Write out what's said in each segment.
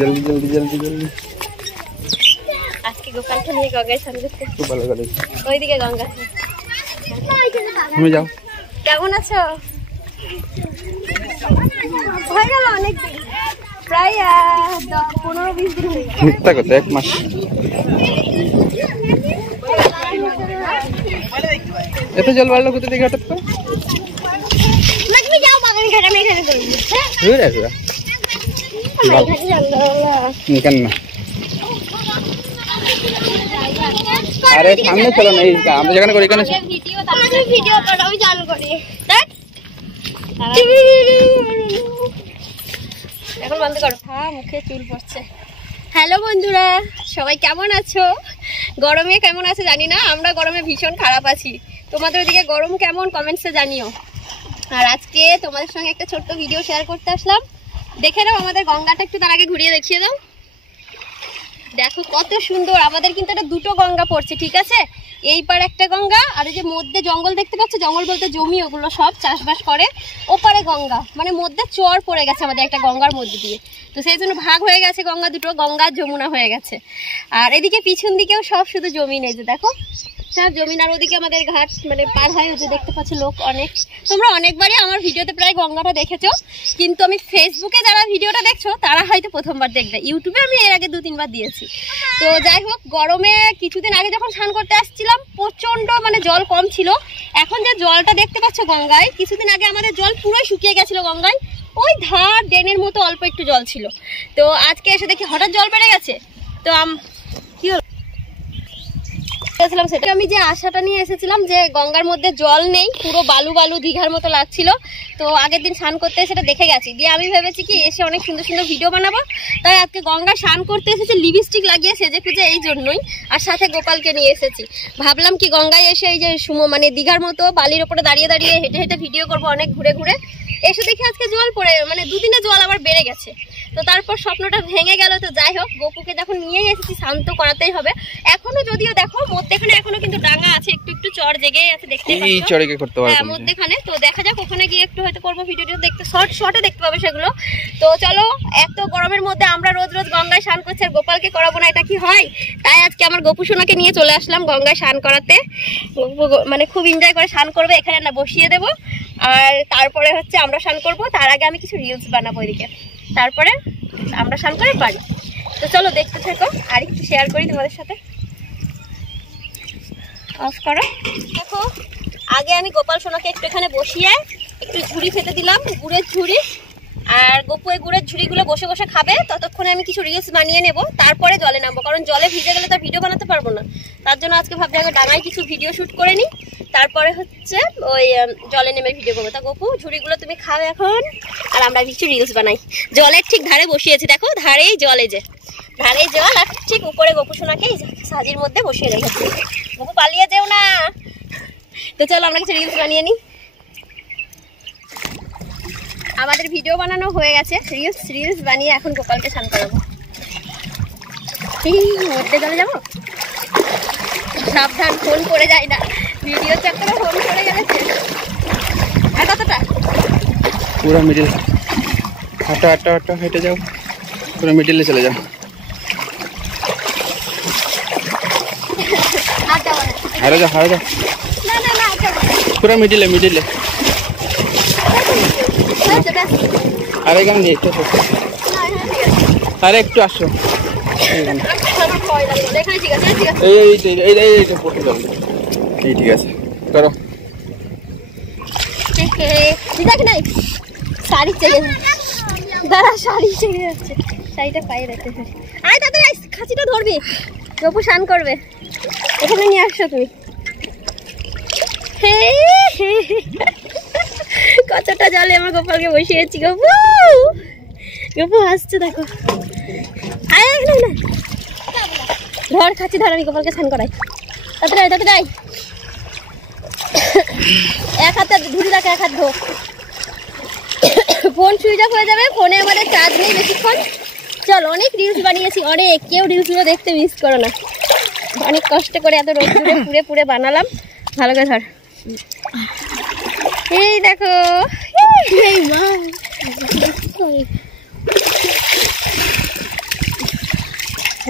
জলদি জলদি জলদি জলদি। আজকে গোপালকে নিয়ে গঙ্গায় স্নান করতে। খুব ভালো করে। ওইদিকে গঙ্গা। তুমি যাও। কেমন আছো? হয়ে গেল অনেকদিন, প্রায় 15-20 দিন হয়ে গেল। মিথ্যা কথা, 1 মাস। এত জল বাড়লো কোথা থেকে হঠাৎ করে? তুমি যাও বাগান ঘাট, আমি এখানে করবো। ঘুরে আসবে কেন না? আরে সামনে চলো না, আমরা যেখানে করি এখানে ভিডিও করো, আমি চালু করি। এখন বন্ধ করো। হ্যাঁ, মুখে চুল পড়ছে। হ্যালো বন্ধুরা, সবাই কেমন আছো? গরমে কেমন আছে জানি না, আমরা গরমে ভীষণ খারাপ আছি। তোমাদের ওদিকে গরম কেমন কমেন্টসে জানিও। আর আজকে তোমাদের সঙ্গে একটা ছোট্ট ভিডিও শেয়ার করতে আসলাম। দেখে নাও আমাদের গঙ্গাটা, একটু তার আগে ঘুরিয়ে দেখিয়ে দাও। দেখো কত সুন্দর, আমাদের কিন্তু এটা 2টো গঙ্গা পড়ছে, ঠিক আছে? এই পার একটা গঙ্গা, আর এই যে মধ্যে জঙ্গল দেখতে পাচ্ছ, জঙ্গল বলতে জমি, ওগুলো সব চাষবাস করে। ওপারে গঙ্গা, মানে মধ্যে চর পড়ে গেছে আমাদের একটা গঙ্গার মধ্যে দিয়ে, তো সেই জন্য ভাগ হয়ে গেছে গঙ্গা দুটো, গঙ্গা যমুনা হয়ে গেছে। আর এদিকে পিছন দিকেও সব শুধু জমি নেই, যে দেখো সব জমিন। আর ওদিকে আমাদের ঘাট মানে পার হয়, যে দেখতে পাচ্ছ লোক অনেক। তোমরা অনেকবারই আমার ভিডিওতে প্রায় গঙ্গাটা দেখেছো, কিন্তু আমি ফেসবুকে যারা ভিডিওটা দেখছো তারা হয়তো প্রথমবার দেখবে। ইউটিউবে আমি এর আগে 2-3 বার দিয়েছি। তো যাই হোক, গরমে কিছুদিন আগে যখন স্নান করতে আসছিলাম প্রচণ্ড মানে জল কম ছিল। এখন যে জলটা দেখতে পাচ্ছ গঙ্গায়, কিছুদিন আগে আমাদের জল পুরোই শুকিয়ে গেছিলো গঙ্গায়, ওই ধার ড্রেনের মতো অল্প একটু জল ছিল। তো আজকে এসে দেখি হঠাৎ জল বেড়ে গেছে। তো কি হলো, সেটা আমি যে আশাটা নিয়ে এসেছিলাম যে গঙ্গার মধ্যে জল নেই, পুরো বালু বালু দীঘার মতো লাগছিল। তো আগের দিন স্নান করতে সেটা দেখে গেছি, দিয়ে আমি ভেবেছি কি এসে অনেক সুন্দর সুন্দর ভিডিও বানাবো। তাই আজকে গঙ্গায় স্নান করতে এসেছি লিপস্টিক লাগিয়ে সেজে খুঁজে, এই জন্যই। আর সাথে গোপালকে নিয়ে এসেছি। ভাবলাম কি গঙ্গায় এসে এই যে মানে দীঘার মতো বালির ওপরে দাঁড়িয়ে দাঁড়িয়ে হেঁটে হেঁটে ভিডিও করবো অনেক ঘুরে ঘুরে। এসে দেখি আজকে জল পড়ে, মানে 2 দিনে জল আবার বেড়ে গেছে। তো তারপর স্বপ্নটা ভেঙে গেল। তো যাই হোক, গোপুকে যখন নিয়ে এসেছি শান্ত করাতেই হবে। এখনো যদিও দেখো মধ্যেখানে এখনো কিন্তু ডাঙা আছে, একটু একটু চর জেগে আছে, দেখতে এই চরে কি করতে পারবো মধ্যখানে। তো দেখা যাক, ওখানে গিয়ে একটু হয়তো করবো ভিডিওটা, দেখতে শর্টে দেখতে পাবে সেগুলো। তো চলো, এত গরমের মধ্যে আমরা রোজ রোজ গঙ্গায় স্নান করছি, আর গোপালকে করাবো না, এটা কি হয়? তাই আজকে আমার গোপু সোনাকে নিয়ে চলে আসলাম গঙ্গায় স্নান করাতে। মানে খুব এনজয় করে স্নান করবে, এখানে না বসিয়ে দেবো। আর তারপরে হচ্ছে আমরা স্নান করবো, তার আগে আমি কিছু রিলস বানাবো এদিকে, তারপরে আমরা স্নান করে বাড়ি। তো চলো দেখতে থাকো, আর একটু শেয়ার করি তোমাদের সাথে। অফ করো। দেখো, আগে আমি গোপাল সোনাকে একটু এখানে বসিয়ে একটু ঝুড়ি খেতে দিলাম, গুড়ের ঝুড়ি। আর গোপু এই গুড়ের ঝুড়িগুলো বসে বসে খাবে, ততক্ষণে আমি কিছু রিলস বানিয়ে নেব, তারপরে জলে নামবো। কারণ জলে ভিজে গেলে তো ভিডিও বানাতে পারবো না। তার জন্য আজকে ভাবছি আগে ডাঙায় কিছু ভিডিও শ্যুট করে নিই, তারপরে হচ্ছে ওই জলে নেমে ভিডিও করবো। তা গোপু, ঝুড়িগুলো তুমি খাও এখন, আর আমরা কিছু রিলস বানাই। জলের ঠিক ধারে বসিয়েছি, দেখো ধারেই জল, এই যে ধারেই জল, আর ঠিক উপরে গোপু সোনাকে সাজির মধ্যে বসিয়ে রেখেছি। গোপু পালিয়ে যেও না। তো চলো আমরা কিছু রিলস বানিয়ে নিই। আমাদের ভিডিও বানানো হয়ে গেছে, রিলস বানিয়ে এখন গোপালকে স্নান করাবো। মধ্যে চলে যাবো, সাবধান, ফোন পড়ে যায় না, ভিডিও চক্করে ফোন পড়ে গেছে। আর কতটা? পুরো মিডিল, হাঁটো হাঁটো হাঁটো, হেঁটে যাও, পুরো মিডিলে চলে যাও। হারে যাও, হারে যাও, পুরো মিডিলে মিডিলে। আরে এখানে নেই, আরে একটু আসো। এইটা পড়তে যাবে, এই ঠিক আছে, করো। নাই শাড়ি চেয়ে দাঁড়া, শাড়ি চেয়ে যাচ্ছে, শাড়িটা পায়ে রাখতে। আয় তাদের খাঁচিটা ধরবি, গোপু স্নান করবে, এখানে নিয়ে আসছো তুমি। কতটা জলে আমার গোপালকে বসিয়েছি। গোপু, গোপু হাসছে দেখো। আয় এখানে না, ধর খাঁচি ধর, আমি গোপালকে স্নান করাই। তাতে যাই, এক হাতে ধুরি রাখে, এক হাত ধো। ফোন সুইচ অফ হয়ে যাবে, ফোনে আমাদের চার্জ নেই বেশিক্ষণ। চল, অনেক রিলস বানিয়েছি, অনেক। কেউ রিলসগুলো দেখতে মিস করো না, অনেক কষ্ট করে এত রোদ জুড়ে পুড়ে পুড়ে বানালাম। ভালো করে ধর, এই দেখো।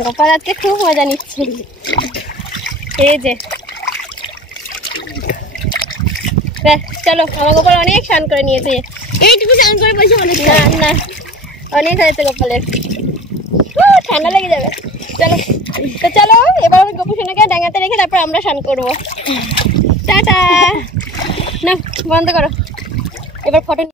গোপাল আজকে খুব মজা নিচ্ছে। এই যে চলো, আমার গোপাল অনেক স্নান করে নিয়েছে। এইটুকু স্নান করে বসে অনেক, না না অনেক হয়েছে গোপালের, ঠান্ডা লেগে যাবে। চলো তো চলো, এবার আমি গোপু সোনাকে ডাঙাতে রেখে তারপর আমরা স্নান করবো। টাটা। না বন্ধ করো, এবার ফটো